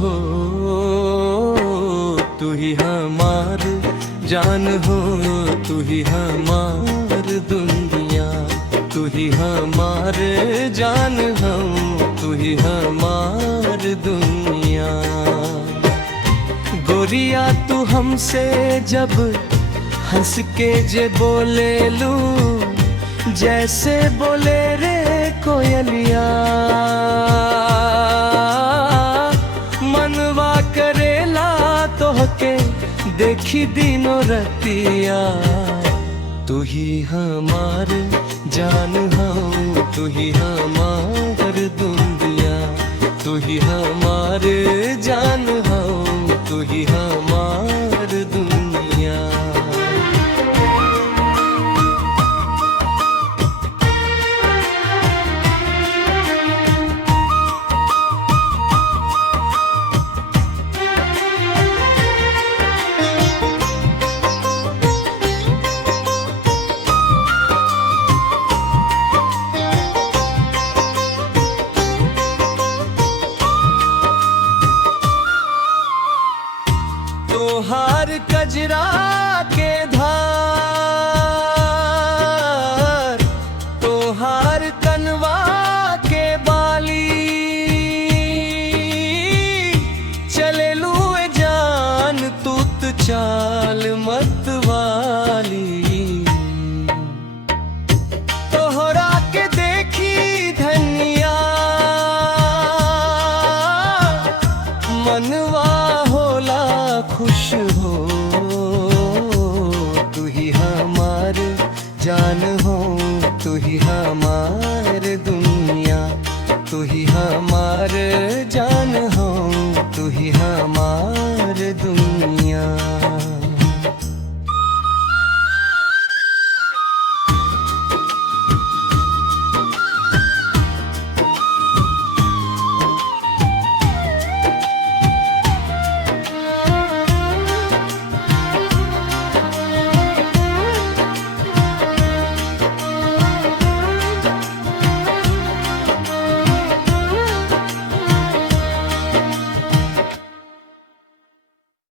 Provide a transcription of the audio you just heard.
हो, तू ही हमार जान हो, तू ही हमार दुनिया, तू ही हमार जान हो, तू ही हमार दुनिया। गोरिया तू हमसे जब हंस के जे बोले लू, जैसे बोले रे कोयलिया, मनवा करेला तोहके देखी दिनों रतिया। तू ही हमार जान हो, तू ही हमार दुनिया, तू ही हमार जान हो, तू ही हमार दुनिया। तोहार कजरा के धार, तोहार कनवा के बाली, चले लुए जान तूत चाल मत वाली। तोहरा के देखी धनिया मनवा होला खुश हो, तू ही हमार जान हो, तू ही हमार